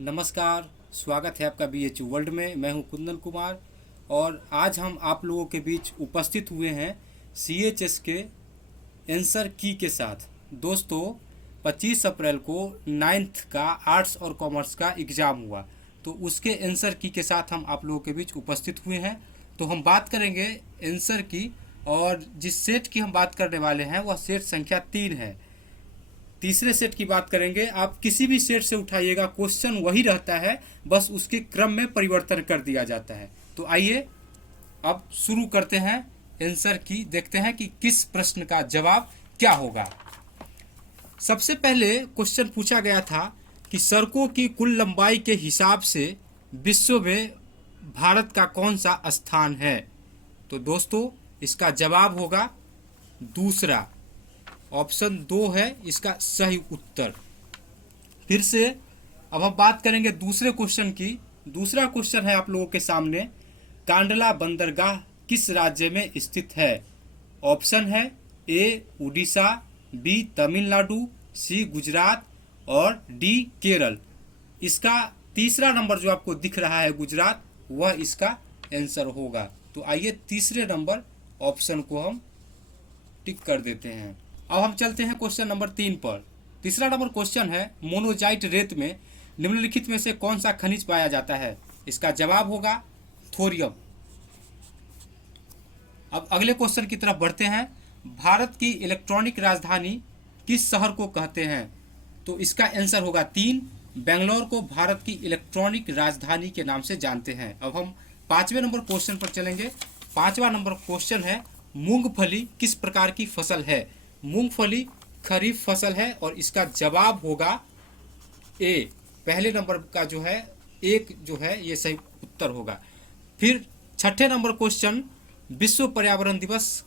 नमस्कार। स्वागत है आपका BHU वर्ल्ड में। मैं हूं कुंदन कुमार और आज हम आप लोगों के बीच उपस्थित हुए हैं CHS के आंसर की के साथ। दोस्तों 25 अप्रैल को 9th का आर्ट्स और कॉमर्स का एग्ज़ाम हुआ, तो उसके आंसर की के साथ हम आप लोगों के बीच उपस्थित हुए हैं। तो हम बात करेंगे आंसर की, और जिस सेट की हम बात करने वाले हैं वह सेट संख्या 3 है। तीसरे सेट की बात करेंगे। आप किसी भी सेट से उठाइएगा, क्वेश्चन वही रहता है, बस उसके क्रम में परिवर्तन कर दिया जाता है। तो आइए अब शुरू करते हैं आंसर की, देखते हैं कि किस प्रश्न का जवाब क्या होगा। सबसे पहले क्वेश्चन पूछा गया था कि सड़कों की कुल लंबाई के हिसाब से विश्व में भारत का कौन सा स्थान है। तो दोस्तों इसका जवाब होगा दूसरा, ऑप्शन 2 है इसका सही उत्तर। फिर से अब हम बात करेंगे दूसरे क्वेश्चन की। दूसरा क्वेश्चन है आप लोगों के सामने, कांडला बंदरगाह किस राज्य में स्थित है। ऑप्शन है ए उड़ीसा, बी तमिलनाडु, सी गुजरात और डी केरल। इसका तीसरा नंबर जो आपको दिख रहा है गुजरात, वह इसका आंसर होगा। तो आइए तीसरे नंबर ऑप्शन को हम टिक कर देते हैं। अब हम चलते हैं क्वेश्चन नंबर 3 पर। तीसरा नंबर क्वेश्चन है, मोनोजाइट रेत में निम्नलिखित में से कौन सा खनिज पाया जाता है। इसका जवाब होगा थोरियम। अब अगले क्वेश्चन की तरफ बढ़ते हैं। भारत की इलेक्ट्रॉनिक राजधानी किस शहर को कहते हैं। तो इसका आंसर होगा 3, बेंगलोर को भारत की इलेक्ट्रॉनिक राजधानी के नाम से जानते हैं। अब हम 5वें नंबर क्वेश्चन पर चलेंगे। 5वां नंबर क्वेश्चन है, मूंगफली किस प्रकार की फसल है। मूंगफली खरीफ फसल है और इसका जवाब होगा ए। पहले नंबर का जो है एक जो है ये सही उत्तर होगा। फिर 6ठे नंबर क्वेश्चन, विश्व पर्यावरण दिवस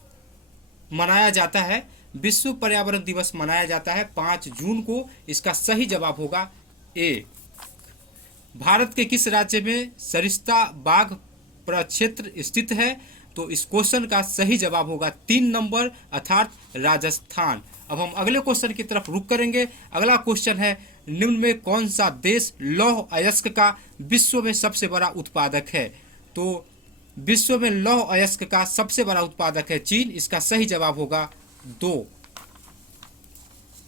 मनाया जाता है। विश्व पर्यावरण दिवस मनाया जाता है 5 जून को। इसका सही जवाब होगा ए। भारत के किस राज्य में सरिस्ता बाघ प्रक्षेत्र स्थित है। तो इस क्वेश्चन का सही जवाब होगा 3 नंबर, अर्थात राजस्थान। अब हम अगले क्वेश्चन की तरफ रुख करेंगे। अगला क्वेश्चन है, निम्न में कौन सा देश लौह अयस्क का विश्व में सबसे बड़ा उत्पादक है। तो विश्व में लौह अयस्क का सबसे बड़ा उत्पादक है चीन। इसका सही जवाब होगा 2।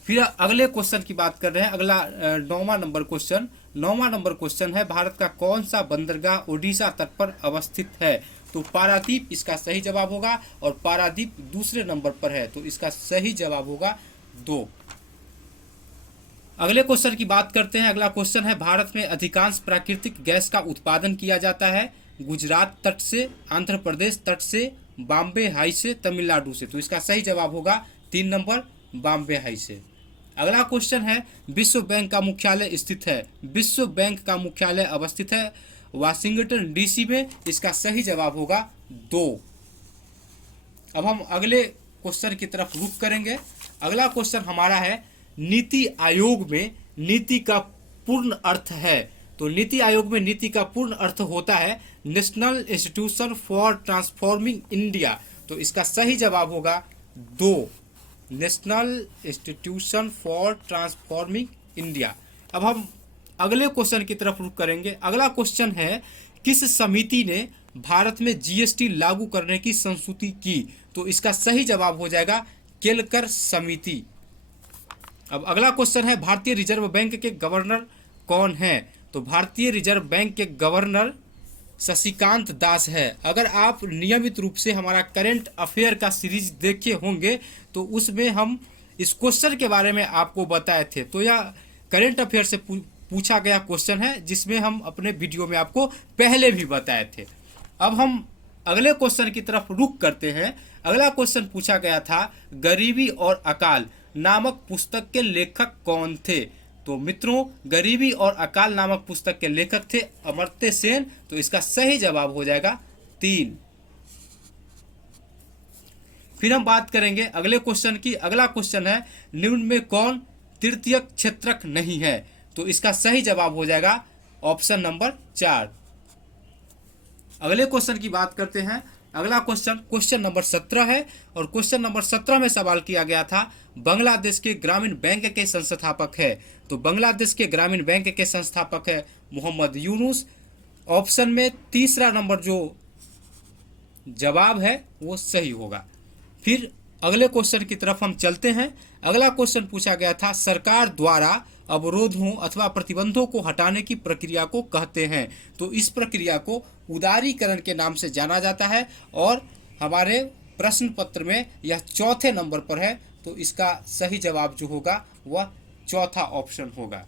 फिर अगले क्वेश्चन की बात कर रहे हैं। अगला 9वां नंबर क्वेश्चन। 9वां नंबर क्वेश्चन है, भारत का कौन सा बंदरगाह ओडिशा तट पर अवस्थित है। तो पारादीप इसका सही जवाब होगा, और पारादीप दूसरे नंबर पर है। तो इसका सही जवाब होगा 2। अगले क्वेश्चन की बात करते हैं। अगला क्वेश्चन है, भारत में अधिकांश प्राकृतिक गैस का उत्पादन किया जाता है गुजरात तट से, आंध्र प्रदेश तट से, बॉम्बे हाई से, तमिलनाडु से। तो इसका सही जवाब होगा 3 नंबर, बॉम्बे हाई से। अगला क्वेश्चन है, विश्व बैंक का मुख्यालय स्थित है। विश्व बैंक का मुख्यालय अवस्थित है वाशिंगटन DC में। इसका सही जवाब होगा 2। अब हम अगले क्वेश्चन की तरफ रुख करेंगे। अगला क्वेश्चन हमारा है, नीति आयोग में नीति का पूर्ण अर्थ है। तो नीति आयोग में नीति का पूर्ण अर्थ होता है national institution for transforming India. तो इसका सही जवाब होगा 2, national institution for transforming India. अब हम अगले क्वेश्चन की तरफ रुख करेंगे। अगला क्वेश्चन है, किस समिति ने भारत में GST लागू करने की संस्तुति की। तो इसका सही जवाब हो जाएगा केलकर समिति। अब अगला क्वेश्चन है, भारतीय रिजर्व बैंक के गवर्नर कौन है। तो भारतीय रिजर्व बैंक के गवर्नर शशिकांत दास है। अगर आप नियमित रूप से हमारा करंट अफेयर का सीरीज देखे होंगे तो उसमें हम इस क्वेश्चन के बारे में आपको बताए थे। तो यह करंट अफेयर से पूछा गया क्वेश्चन है, जिसमें हम अपने वीडियो में आपको पहले भी बताए थे। अब हम अगले क्वेश्चन की तरफ रुख करते हैं। अगला क्वेश्चन पूछा गया था, गरीबी और अकाल नामक पुस्तक के लेखक कौन थे। तो मित्रों, गरीबी और अकाल नामक पुस्तक के लेखक थे अमर्त्य सेन। तो इसका सही जवाब हो जाएगा 3। फिर हम बात करेंगे अगले क्वेश्चन की। अगला क्वेश्चन है, निम्न में कौन तृतीयक क्षेत्रक नहीं है। तो इसका सही जवाब हो जाएगा ऑप्शन नंबर 4। अगले क्वेश्चन की बात करते हैं। अगला क्वेश्चन नंबर 17 है, और क्वेश्चन नंबर 17 में सवाल किया गया था, बांग्लादेश के ग्रामीण बैंक के संस्थापक है। तो बांग्लादेश के ग्रामीण बैंक के संस्थापक है मोहम्मद यूनुस। ऑप्शन में तीसरा नंबर जो जवाब है वो सही होगा। फिर अगले क्वेश्चन की तरफ हम चलते हैं। अगला क्वेश्चन पूछा गया था, सरकार द्वारा अवरोधों अथवा प्रतिबंधों को हटाने की प्रक्रिया को कहते हैं। तो इस प्रक्रिया को उदारीकरण के नाम से जाना जाता है और हमारे प्रश्न पत्र में यह चौथे नंबर पर है। तो इसका सही जवाब जो होगा वह चौथा ऑप्शन होगा।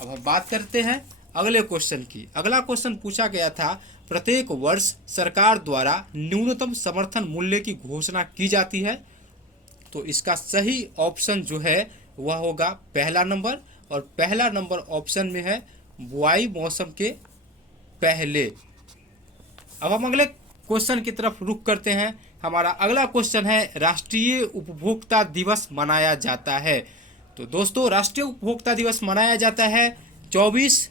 अब हम बात करते हैं अगले क्वेश्चन की। अगला क्वेश्चन पूछा गया था, प्रत्येक वर्ष सरकार द्वारा न्यूनतम समर्थन मूल्य की घोषणा की जाती है। तो इसका सही ऑप्शन जो है वह होगा पहला नंबर, और पहला नंबर ऑप्शन में है बुआई मौसम के पहले। अब हम अगले क्वेश्चन की तरफ रुख करते हैं। हमारा अगला क्वेश्चन है, राष्ट्रीय उपभोक्ता दिवस मनाया जाता है। तो दोस्तों, राष्ट्रीय उपभोक्ता दिवस मनाया जाता है 24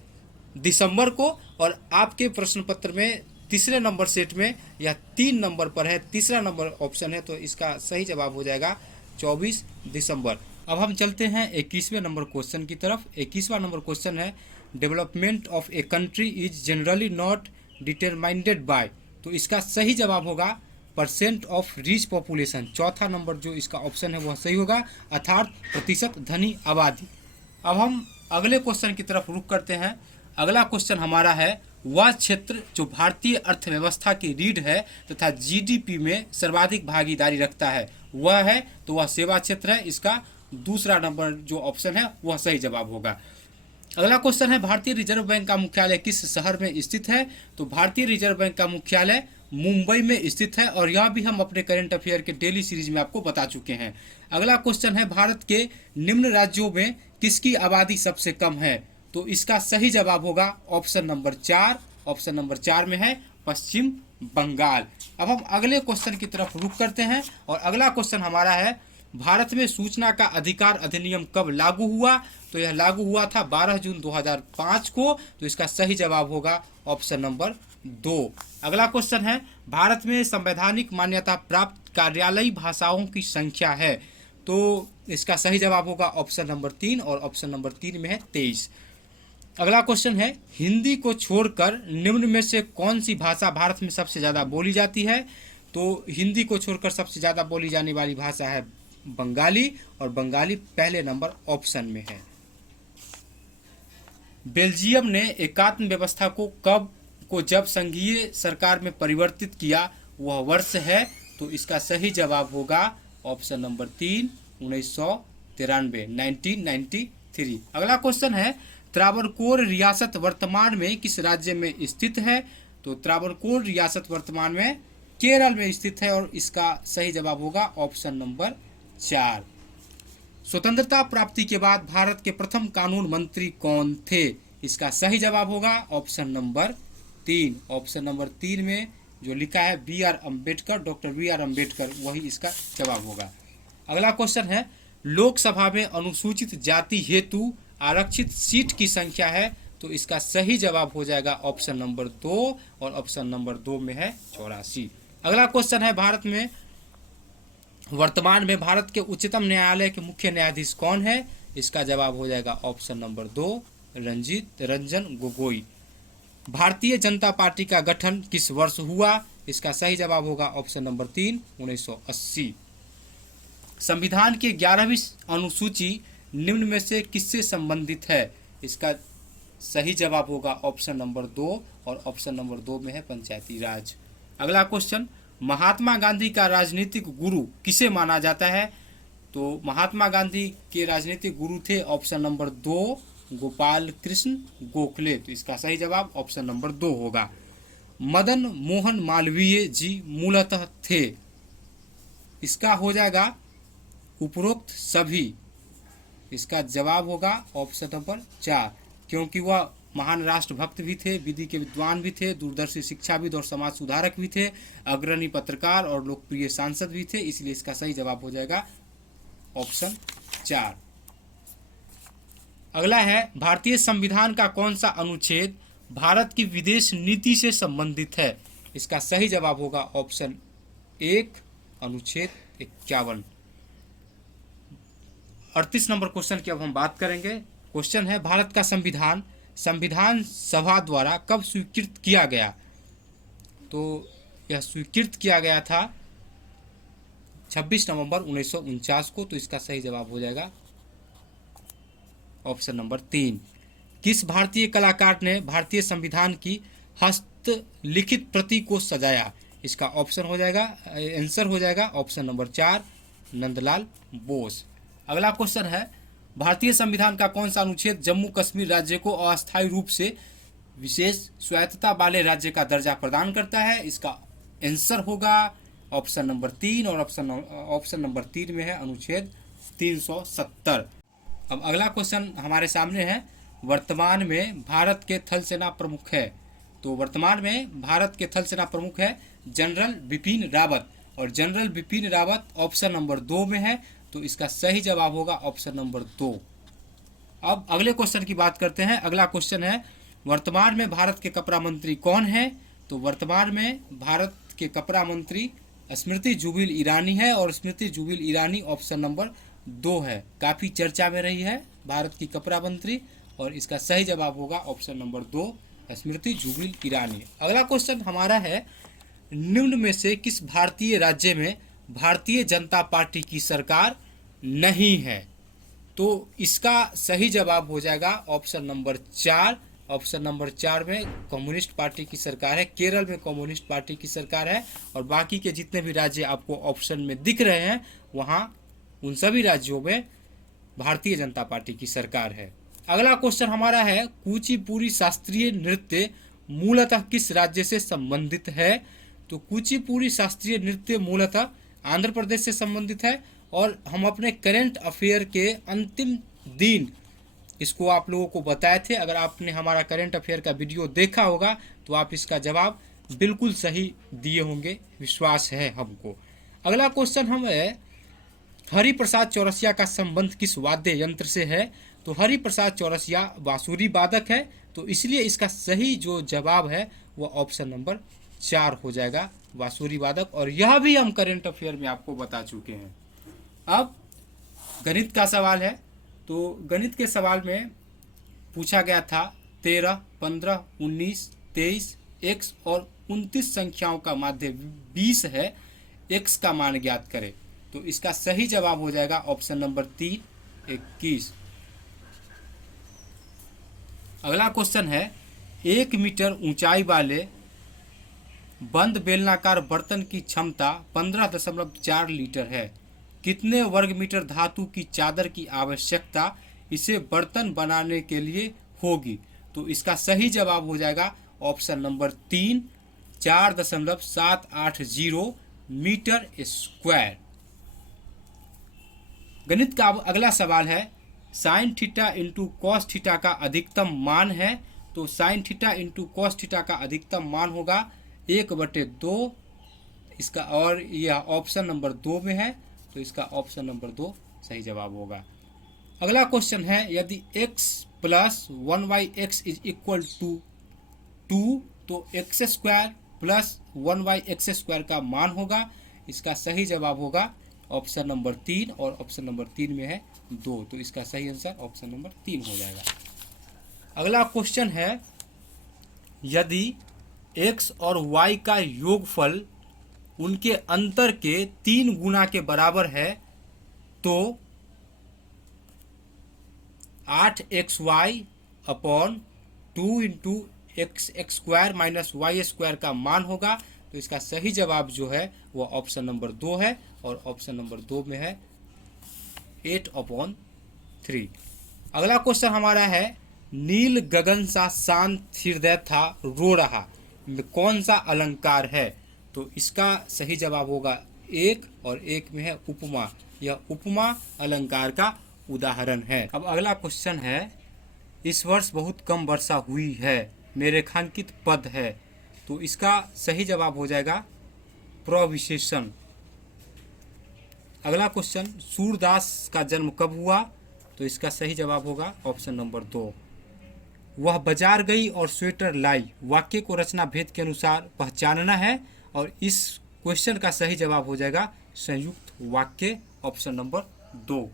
दिसंबर को, और आपके प्रश्न पत्र में तीसरे नंबर सेट में यह 3 नंबर पर है, तीसरा नंबर ऑप्शन है। तो इसका सही जवाब हो जाएगा 24 दिसंबर। अब हम चलते हैं 21वें नंबर क्वेश्चन की तरफ। 21वां नंबर क्वेश्चन है, development of a country is generally not determined by. तो इसका सही जवाब होगा परसेंट ऑफ रिच पॉपुलेशन। चौथा नंबर जो इसका ऑप्शन है वह सही होगा, अर्थात प्रतिशत धनी आबादी। अब हम अगले क्वेश्चन की तरफ रुख करते हैं। अगला क्वेश्चन हमारा है, वह क्षेत्र जो भारतीय अर्थव्यवस्था की रीढ़ है तथा जीडीपी में सर्वाधिक भागीदारी रखता है वह है, तो वह सेवा क्षेत्र है। इसका दूसरा नंबर जो ऑप्शन है वह सही जवाब होगा। अगला क्वेश्चन है, भारतीय रिजर्व बैंक का मुख्यालय किस शहर में स्थित है। तो भारतीय रिजर्व बैंक का मुख्यालय मुंबई में स्थित है, और यह भी हम अपने करंट अफेयर के डेली सीरीज में आपको बता चुके हैं। अगला क्वेश्चन है, भारत के निम्न राज्यों में किसकी आबादी सबसे कम है। तो इसका सही जवाब होगा ऑप्शन नंबर 4। ऑप्शन नंबर 4 में है पश्चिम बंगाल। अब हम अगले क्वेश्चन की तरफ रुख करते हैं, और अगला क्वेश्चन हमारा है, भारत में सूचना का अधिकार अधिनियम कब लागू हुआ। तो यह लागू हुआ था 12 जून 2005 को। तो इसका सही जवाब होगा ऑप्शन नंबर 2। अगला क्वेश्चन है, भारत में संवैधानिक मान्यता प्राप्त कार्यालयी भाषाओं की संख्या है। तो इसका सही जवाब होगा ऑप्शन नंबर 3, और ऑप्शन नंबर 3 में है 23। अगला क्वेश्चन है, हिंदी को छोड़कर निम्न में से कौन सी भाषा भारत में सबसे ज़्यादा बोली जाती है। तो हिंदी को छोड़कर सबसे ज़्यादा बोली जाने वाली भाषा है बंगाली, और बंगाली पहले नंबर ऑप्शन में है। बेल्जियम ने एकात्म व्यवस्था को जब संघीय सरकार में परिवर्तित किया वह वर्ष है। तो इसका सही जवाब होगा ऑप्शन नंबर 3, 1993, 1993। अगला क्वेश्चन है, त्रावणकोर रियासत वर्तमान में किस राज्य में स्थित है। तो त्रावणकोर रियासत वर्तमान में केरल में स्थित है, और इसका सही जवाब होगा ऑप्शन नंबर 4। स्वतंत्रता प्राप्ति के बाद भारत के प्रथम कानून मंत्री कौन थे। इसका सही जवाब होगा ऑप्शन नंबर 3। ऑप्शन नंबर 3 में जो लिखा है B.R. Ambedkar, doctor B.R. Ambedkar, वही इसका जवाब होगा। अगला क्वेश्चन है, लोकसभा में अनुसूचित जाति हेतु आरक्षित सीट की संख्या है। तो इसका सही जवाब हो जाएगा ऑप्शन नंबर 2, और ऑप्शन नंबर 2 में है 84। अगला क्वेश्चन है, वर्तमान में भारत के उच्चतम न्यायालय के मुख्य न्यायाधीश कौन है। इसका जवाब हो जाएगा option number 2, Ranjan Gogoi. Bharatiya Janata party का गठन किस वर्ष हुआ। इसका सही जवाब होगा ऑप्शन नंबर 3, 1980। संविधान की 11वीं अनुसूची निम्न में से किससे संबंधित है। इसका सही जवाब होगा ऑप्शन नंबर 2, और ऑप्शन नंबर 2 में है पंचायती राज। अगला क्वेश्चन, महात्मा गांधी का राजनीतिक गुरु किसे माना जाता है। तो महात्मा गांधी के राजनीतिक गुरु थे ऑप्शन नंबर 2, गोपाल कृष्ण गोखले। तो इसका सही जवाब ऑप्शन नंबर 2 होगा। मदन मोहन मालवीय जी मूलतः थे। इसका हो जाएगा उपरोक्त सभी। इसका जवाब होगा ऑप्शन नंबर 4, क्योंकि वह महान राष्ट्रभक्त भी थे, विधि के विद्वान भी थे, दूरदर्शी शिक्षाविद और समाज सुधारक भी थे, अग्रणी पत्रकार और लोकप्रिय सांसद भी थे। इसलिए इसका सही जवाब हो जाएगा ऑप्शन 4। अगला है, भारतीय संविधान का कौन सा अनुच्छेद भारत की विदेश नीति से संबंधित है। इसका सही जवाब होगा ऑप्शन 1, अनुच्छेद 51। 38 नंबर क्वेश्चन की अब हम बात करेंगे। क्वेश्चन है, भारत का संविधान संविधान सभा द्वारा कब स्वीकृत किया गया? तो यह स्वीकृत किया गया था 26 नवंबर 1949 को। तो इसका सही जवाब हो जाएगा ऑप्शन नंबर 3। किस भारतीय कलाकार ने भारतीय संविधान की हस्तलिखित प्रति को सजाया? इसका ऑप्शन हो जाएगा, आंसर हो जाएगा ऑप्शन नंबर 4, नंदलाल बोस। अगला क्वेश्चन है, भारतीय संविधान का कौन सा अनुच्छेद जम्मू कश्मीर राज्य को अस्थायी रूप से विशेष स्वायत्तता वाले राज्य का दर्जा प्रदान करता है? इसका आंसर होगा ऑप्शन नंबर 3 और ऑप्शन नंबर 3 में है अनुच्छेद 370। अब अगला क्वेश्चन हमारे सामने है, वर्तमान में भारत के थल सेना प्रमुख है? तो वर्तमान में भारत के थल सेना प्रमुख है जनरल बिपिन रावत, और general Bipin Rawat option number 2 में है। तो इसका सही जवाब होगा ऑप्शन नंबर 2। अब अगले क्वेश्चन की बात करते हैं। अगला क्वेश्चन है, वर्तमान में भारत के कपड़ा मंत्री कौन है? तो वर्तमान में भारत के कपड़ा मंत्री स्मृति जुबिल ईरानी है, और स्मृति जुबिल ईरानी ऑप्शन नंबर 2 है। काफ़ी चर्चा में रही है भारत की कपड़ा मंत्री, और इसका सही जवाब होगा ऑप्शन नंबर 2, स्मृति जुबिल ईरानी। अगला क्वेश्चन हमारा है, निम्न में से किस भारतीय राज्य में भारतीय जनता पार्टी की सरकार नहीं है? तो इसका सही जवाब हो जाएगा ऑप्शन नंबर 4। ऑप्शन नंबर 4 में कम्युनिस्ट पार्टी की सरकार है। केरल में कम्युनिस्ट पार्टी की सरकार है, और बाकी के जितने भी राज्य आपको ऑप्शन में दिख रहे हैं वहाँ उन सभी राज्यों में भारतीय जनता पार्टी की सरकार है। अगला क्वेश्चन हमारा है, कुचिपुड़ी शास्त्रीय नृत्य मूलतः किस राज्य से संबंधित है? तो कुचिपुड़ी शास्त्रीय नृत्य मूलतः आंध्र प्रदेश से संबंधित है, और हम अपने करेंट अफेयर के अंतिम दिन इसको आप लोगों को बताए थे। अगर आपने हमारा करेंट अफेयर का वीडियो देखा होगा तो आप इसका जवाब बिल्कुल सही दिए होंगे, विश्वास है हमको। अगला क्वेश्चन हम है, हरिप्रसाद चौरसिया का संबंध किस वाद्य यंत्र से है? तो हरिप्रसाद चौरसिया बांसुरी वादक है, तो इसलिए इसका सही जो जवाब है वह ऑप्शन नंबर 4 हो जाएगा, बांसुरी वादक। और यह भी हम करेंट अफेयर में आपको बता चुके हैं। अब गणित का सवाल है। तो गणित के सवाल में पूछा गया था 13, 15, 19, 23, x और 29 संख्याओं का माध्य 20 है, x का मान ज्ञात करें। तो इसका सही जवाब हो जाएगा ऑप्शन नंबर 3, 21। अगला क्वेश्चन है, 1 मीटर ऊंचाई वाले बंद बेलनाकार बर्तन की क्षमता 15.4 लीटर है। कितने वर्ग मीटर धातु की चादर की आवश्यकता इसे बर्तन बनाने के लिए होगी? तो इसका सही जवाब हो जाएगा ऑप्शन नंबर 3, 4.780 मीटर स्क्वायर। गणित का अब अगला सवाल है, sine theta into cos theta का अधिकतम मान है। तो sine theta into cos theta का अधिकतम मान होगा 1/2 इसका, और यह ऑप्शन नंबर 2 में है। तो इसका ऑप्शन नंबर 2 सही जवाब होगा। अगला क्वेश्चन है, यदि x plus 1/x is equal to 2 तो x square plus 1/x square का मान होगा। इसका सही जवाब होगा ऑप्शन नंबर 3, और ऑप्शन नंबर 3 में है 2। तो इसका सही आंसर ऑप्शन नंबर 3 हो जाएगा। अगला क्वेश्चन है, यदि x और y का योगफल उनके अंतर के 3 गुना के बराबर है तो 8xy upon 2 into x square minus y square का मान होगा। तो इसका सही जवाब जो है वो ऑप्शन नंबर 2 है, और ऑप्शन नंबर 2 में है 8/3। अगला क्वेश्चन हमारा है, नील गगन सा शांत हृदय था रो रहा में कौन सा अलंकार है? तो इसका सही जवाब होगा 1, और 1 में है उपमा। यह उपमा अलंकार का उदाहरण है। अब अगला क्वेश्चन है, इस वर्ष बहुत कम वर्षा हुई है में रेखांकित पद है। तो इसका सही जवाब हो जाएगा प्रविशेषण। अगला क्वेश्चन, सूरदास का जन्म कब हुआ? तो इसका सही जवाब होगा ऑप्शन नंबर 2। वह बाजार गई और स्वेटर लाई, वाक्य को रचना भेद के अनुसार पहचानना है, और इस क्वेश्चन का सही जवाब हो जाएगा संयुक्त वाक्य, ऑप्शन नंबर 2।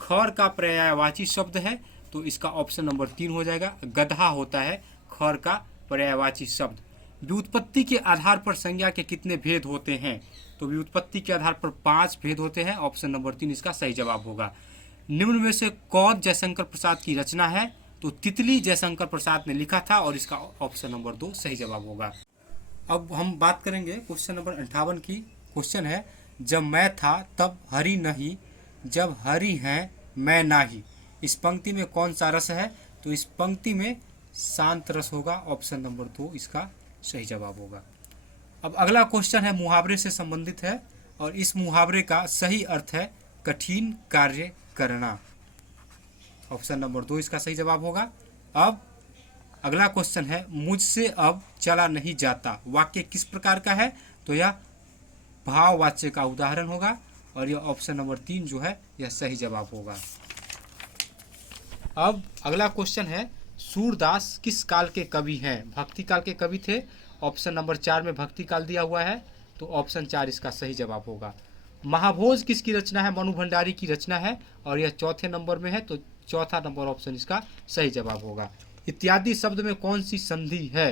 खर का पर्यायवाची शब्द है, तो इसका ऑप्शन नंबर 3 हो जाएगा। गधा होता है खर का पर्यायवाची शब्द। व्युत्पत्ति के आधार पर संज्ञा के कितने भेद होते हैं? तो व्युत्पत्ति के आधार पर 5 भेद होते हैं। ऑप्शन नंबर 3 इसका सही जवाब होगा। निम्न में से कौन जयशंकर प्रसाद की रचना है? तो तितली जयशंकर प्रसाद ने लिखा था और इसका ऑप्शन नंबर 2 सही जवाब होगा। अब हम बात करेंगे क्वेश्चन नंबर 58 की। क्वेश्चन है, जब मैं था तब हरि नहीं, जब हरि हैं मैं नाही। इस पंक्ति में कौन सा रस है? तो इस पंक्ति में शांत रस होगा। ऑप्शन नंबर 2 इसका सही जवाब होगा। अब अगला क्वेश्चन है मुहावरे से संबंधित है और इस मुहावरे का सही अर्थ है कठिन कार्य करना। ऑप्शन नंबर 2 इसका सही जवाब होगा। अब अगला क्वेश्चन है, मुझसे अब चला नहीं जाता। वाक्य किस प्रकार का है? तो यह भाववाच्य का उदाहरण होगा और यह ऑप्शन नंबर 3 जो है यह सही जवाब होगा। अब अगला क्वेश्चन है, सूरदास किस काल के कवि हैं? भक्ति काल के कवि थे। ऑप्शन नंबर 4 में भक्ति काल दिया हुआ है तो ऑप्शन 4 इसका सही जवाब होगा। महाभोज किसकी रचना है? मनु भंडारी की रचना है और यह चौथे नंबर में है तो चौथा नंबर ऑप्शन इसका सही जवाब होगा। इत्यादि शब्द में कौन सी संधि है?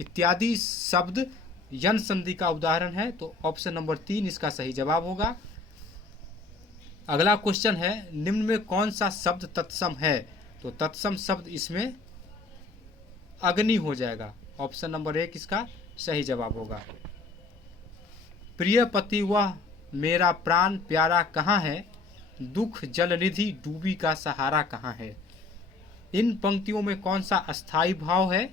इत्यादि शब्द यन संधि का उदाहरण है तो ऑप्शन नंबर 3 इसका सही जवाब होगा। अगला क्वेश्चन है, निम्न में कौन सा शब्द तत्सम है? तो तत्सम शब्द इसमें अग्नि हो जाएगा। ऑप्शन नंबर 1 इसका सही जवाब होगा। प्रिय पति वह मेरा प्राण प्यारा कहाँ है, दुख जलनिधि डूबी का सहारा कहाँ है। इन पंक्तियों में कौन सा अस्थाई भाव है?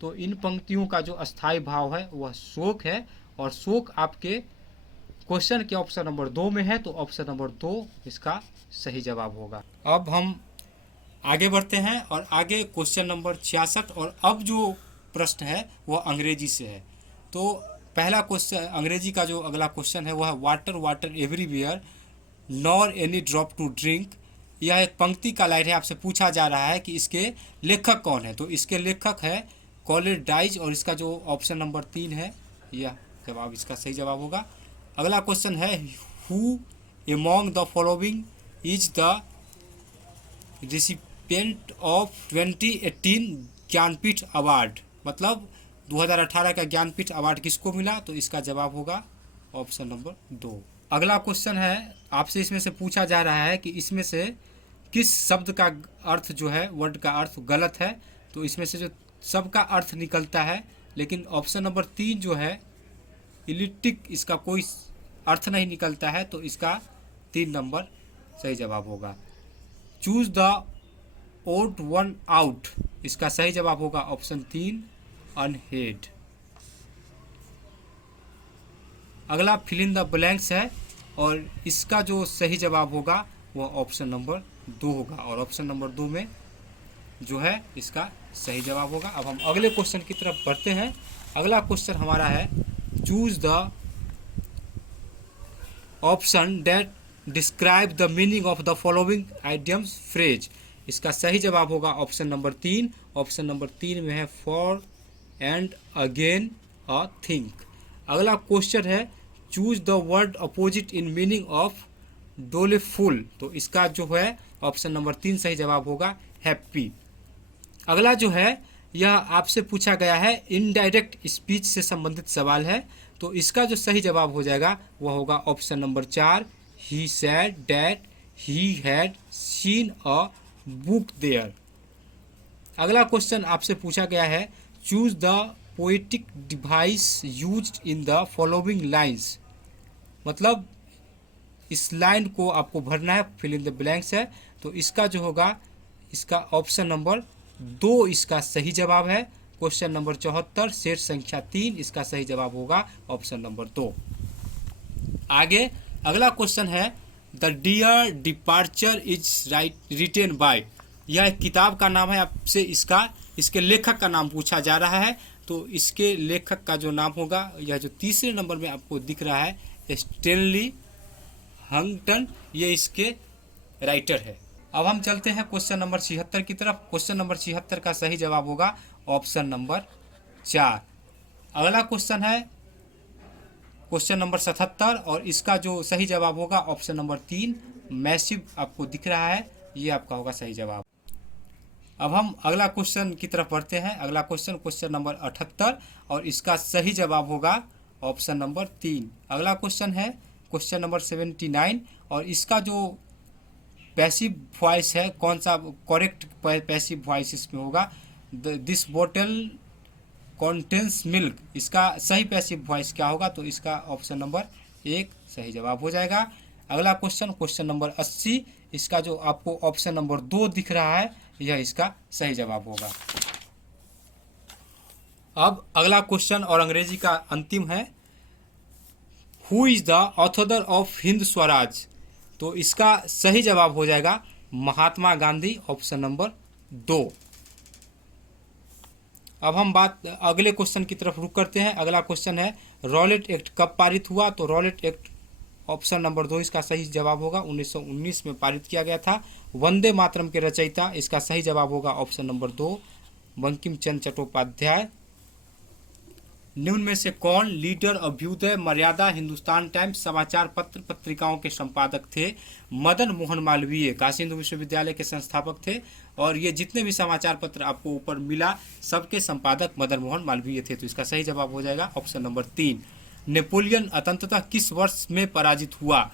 तो इन पंक्तियों का जो अस्थाई भाव है वह शोक है और शोक आपके क्वेश्चन के ऑप्शन नंबर 2 में है तो ऑप्शन नंबर 2 इसका सही जवाब होगा। अब हम आगे बढ़ते हैं और आगे क्वेश्चन नंबर 66 और अब जो प्रश्न है वह अंग्रेजी से है। तो पहला क्वेश्चन अंग्रेजी का जो अगला क्वेश्चन है वह water water everywhere nor any drop to drink. यह एक पंक्ति का लाइन है। आपसे पूछा जा रहा है कि इसके लेखक कौन है? तो इसके लेखक है कॉलेज डाइज और इसका जो ऑप्शन नंबर 3 है यह जवाब इसका सही जवाब होगा। अगला क्वेश्चन है, who among the following is the recipient of 2018 Jnanpith award. मतलब 2018 का ज्ञानपीठ अवार्ड किसको मिला? तो इसका जवाब होगा ऑप्शन नंबर 2। अगला क्वेश्चन है, आपसे इसमें से पूछा जा रहा है कि इसमें से किस शब्द का अर्थ जो है वर्ड का अर्थ गलत है। तो इसमें से जो सबका अर्थ निकलता है लेकिन ऑप्शन नंबर 3 जो है इलिप्टिक इसका कोई अर्थ नहीं निकलता है तो इसका 3 नंबर सही जवाब होगा। Choose the odd one out. इसका सही जवाब होगा ऑप्शन 3 अनहेड। अगला फिल इन द ब्लैंक्स है और इसका जो सही जवाब होगा वह ऑप्शन नंबर 2 होगा और ऑप्शन नंबर 2 में जो है इसका सही जवाब होगा। अब हम अगले क्वेश्चन की तरफ बढ़ते हैं। अगला क्वेश्चन हमारा है, choose the option that describe the meaning of the following idioms phrase. इसका सही जवाब होगा ऑप्शन नंबर 3। ऑप्शन नंबर 3 में है for and again a think. अगला क्वेश्चन है, choose the word opposite in meaning of doleful. तो इसका जो है ऑप्शन नंबर 3 सही जवाब होगा हैप्पी। अगला जो है यह आपसे पूछा गया है इनडायरेक्ट स्पीच से संबंधित सवाल है तो इसका जो सही जवाब हो जाएगा वह होगा option number 4 he said that he had seen a book there. अगला क्वेश्चन आपसे पूछा गया है, choose the poetic device used in the following lines. मतलब इस लाइन को आपको भरना है, फिल इन द ब्लैंक्स है तो इसका जो होगा इसका ऑप्शन नंबर 2 इसका सही जवाब है। क्वेश्चन नंबर 74 सेट संख्या 3 इसका सही जवाब होगा ऑप्शन नंबर 2। आगे अगला क्वेश्चन है, the dear departure is written by. यह किताब का नाम है। आपसे इसके लेखक का नाम पूछा जा रहा है तो इसके लेखक का जो नाम होगा यह जो तीसरे नंबर में आपको दिख रहा है स्टेनली हंगटन, ये इसके राइटर है। अब हम चलते हैं क्वेश्चन नंबर 76 की तरफ। क्वेश्चन नंबर 76 का सही जवाब होगा ऑप्शन नंबर 4। अगला क्वेश्चन है क्वेश्चन नंबर 77 और इसका जो सही जवाब होगा ऑप्शन नंबर 3 मैसिव आपको दिख रहा है, ये आपका होगा सही जवाब। अब हम अगला क्वेश्चन की तरफ बढ़ते हैं। अगला क्वेश्चन, क्वेश्चन नंबर 78, और इसका सही जवाब होगा ऑप्शन नंबर 3। अगला क्वेश्चन है क्वेश्चन नंबर 79, और इसका जो पैसिव वॉइस है, कौन सा करेक्ट पैसिव वॉइस इसमें होगा, दिस बोतल कॉन्टेंस मिल्क, इसका सही पैसिव वॉइस क्या होगा, तो इसका ऑप्शन नंबर 1 सही जवाब हो जाएगा। अगला क्वेश्चन, क्वेश्चन नंबर 80, इसका जो आपको ऑप्शन नंबर 2 दिख रहा है, यह इसका सही जवाब होगा। अब अगला क्वेश्चन और अंग्रेजी का अंतिम है, who is the author of Hind Swaraj, तो इसका सही जवाब हो जाएगा महात्मा गांधी, ऑप्शन नंबर 2। अब हम बात अगले क्वेश्चन की तरफ रुक करते हैं। अगला क्वेश्चन है, रॉलेट एक्ट कब पारित हुआ, तो रॉलेट एक्ट ऑप्शन नंबर 2 इसका सही जवाब होगा, 1919 में पारित किया गया था। वंदे मातरम के रचयिता, इसका सही जवाब होगा ऑप्शन नंबर 2 बंकिम चंद्र चट्टोपाध्याय। निम्न में से कौन लीडर, अभ्युदय, मर्यादा, हिंदुस्तान टाइम्स समाचार पत्र पत्रिकाओं के संपादक थे? मदन मोहन मालवीय काशी हिंदू विश्वविद्यालय के संस्थापक थे, और ये जितने भी समाचार पत्र आपको ऊपर मिला सबके संपादक मदन मोहन मालवीय थे, तो इसका सही जवाब हो जाएगा ऑप्शन नंबर 3। नेपोलियन अंततः किस वर्ष में पराजित हुआ,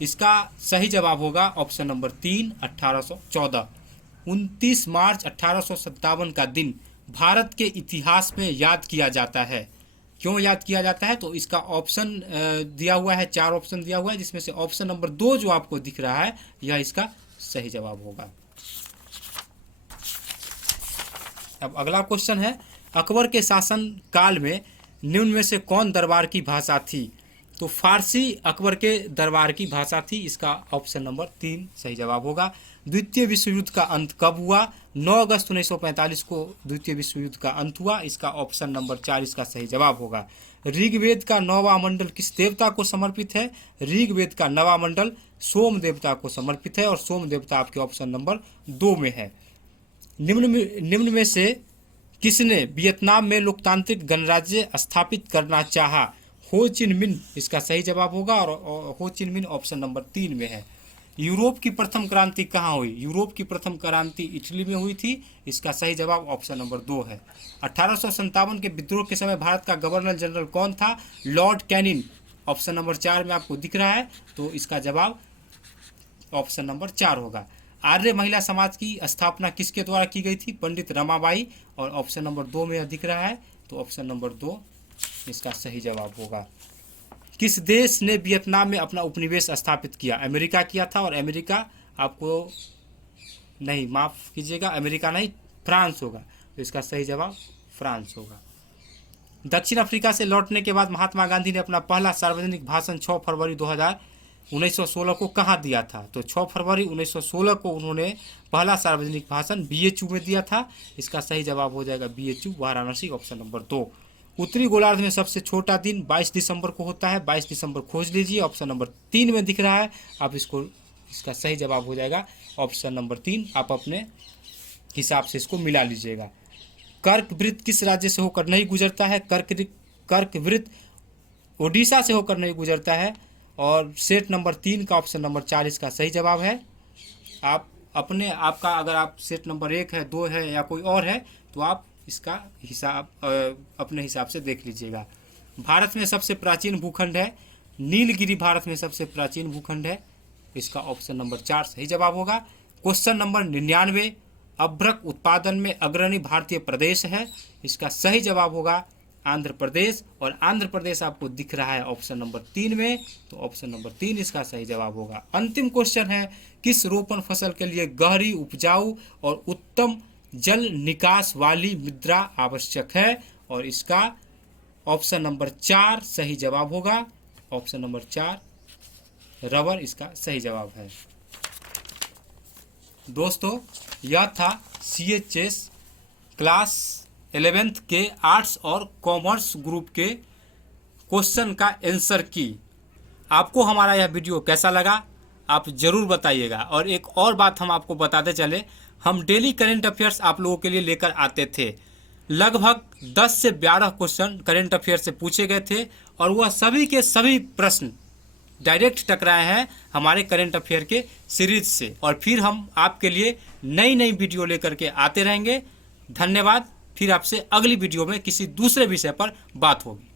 इसका सही जवाब होगा ऑप्शन नंबर 3 1814। 29 मार्च 1857 का दिन भारत के इतिहास में याद किया जाता है। क्यों याद किया जाता है, तो इसका ऑप्शन दिया हुआ है, 4 ऑप्शन दिया हुआ है, जिसमें से ऑप्शन नंबर 2 जो आपको दिख रहा है, यह इसका सही जवाब होगा। अब अगला क्वेश्चन है, अकबर के शासन काल में निम्न में से कौन दरबार की भाषा थी, तो फारसी अकबर के दरबार की भाषा थी, इसका ऑप्शन नंबर 3 सही जवाब होगा। द्वितीय विश्व युद्ध का अंत कब हुआ, 9 अगस्त 1945 को द्वितीय विश्व युद्ध का अंत हुआ, इसका ऑप्शन नंबर 4 इसका सही जवाब होगा। ऋग्वेद का 9वां मंडल किस देवता को समर्पित है, ऋग्वेद का 9वां मंडल सोम देवता को समर्पित है, और सोम देवता आपके ऑप्शन नंबर 2 में है। निम्न में से किसने वियतनाम में लोकतांत्रिक गणराज्य स्थापित करना चाहा, हो चिन मिन इसका सही जवाब होगा, और हो चिन मिन ऑप्शन नंबर 3 में है। यूरोप की प्रथम क्रांति कहाँ हुई, यूरोप की प्रथम क्रांति इटली में हुई थी, इसका सही जवाब ऑप्शन नंबर 2 है। 1857 के विद्रोह के समय भारत का गवर्नर जनरल कौन था, लॉर्ड कैनिंग, ऑप्शन नंबर 4 में आपको दिख रहा है, तो इसका जवाब ऑप्शन नंबर 4 होगा। आर्य महिला समाज की स्थापना किसके द्वारा की गई थी, पंडित रमाबाई, और ऑप्शन नंबर 2 में दिख रहा है, तो ऑप्शन नंबर 2 इसका सही जवाब होगा। किस देश ने वियतनाम में अपना उपनिवेश स्थापित किया, अमेरिका किया था, और अमेरिका आपको नहीं, माफ़ कीजिएगा, अमेरिका नहीं, फ्रांस होगा, तो इसका सही जवाब फ्रांस होगा। दक्षिण अफ्रीका से लौटने के बाद महात्मा गांधी ने अपना पहला सार्वजनिक भाषण 6 फरवरी 1916 को कहाँ दिया था, तो 6 फरवरी 1916 को उन्होंने पहला सार्वजनिक भाषण BHU में दिया था, इसका सही जवाब हो जाएगा BHU वाराणसी, ऑप्शन नंबर 2। उत्तरी गोलार्ध में सबसे छोटा दिन 22 दिसंबर को होता है, 22 दिसंबर खोज लीजिए, ऑप्शन नंबर 3 में दिख रहा है, आप इसका सही जवाब हो जाएगा ऑप्शन नंबर 3, आप अपने हिसाब से इसको मिला लीजिएगा। कर्क वृत्त किस राज्य से होकर नहीं गुजरता है, कर्क वृत्त ओडिशा से होकर नहीं गुजरता है, और सेट नंबर 3 का ऑप्शन नंबर 4 इसका सही जवाब है। आप आपका अगर आप सेट नंबर 1 है, 2 है, या कोई और है, तो आप इसका हिसाब अपने हिसाब से देख लीजिएगा। भारत में सबसे प्राचीन भूखंड है, नीलगिरी भारत में सबसे प्राचीन भूखंड है, इसका ऑप्शन नंबर 4 सही जवाब होगा। क्वेश्चन नंबर 99, अभ्रक उत्पादन में अग्रणी भारतीय प्रदेश है, इसका सही जवाब होगा आंध्र प्रदेश, और आंध्र प्रदेश आपको दिख रहा है ऑप्शन नंबर 3 में, तो ऑप्शन नंबर 3 इसका सही जवाब होगा। अंतिम क्वेश्चन है, किस रोपण फसल के लिए गहरी, उपजाऊ और उत्तम जल निकास वाली मृदा आवश्यक है, और इसका ऑप्शन नंबर 4 सही जवाब होगा, ऑप्शन नंबर 4 रबर इसका सही जवाब है। दोस्तों, यह था CHS क्लास 11th के आर्ट्स और कॉमर्स ग्रुप के क्वेश्चन का आंसर की। आपको हमारा यह वीडियो कैसा लगा, आप ज़रूर बताइएगा। और एक और बात हम आपको बताते चले, हम डेली करेंट अफेयर्स आप लोगों के लिए लेकर आते थे। लगभग 10 से 12 क्वेश्चन करेंट अफेयर से पूछे गए थे, और वह सभी के सभी प्रश्न डायरेक्ट टकराए हैं हमारे करंट अफेयर के सीरीज से। और फिर हम आपके लिए नई नई वीडियो लेकर के आते रहेंगे। धन्यवाद। फिर आपसे अगली वीडियो में किसी दूसरे विषय पर बात होगी।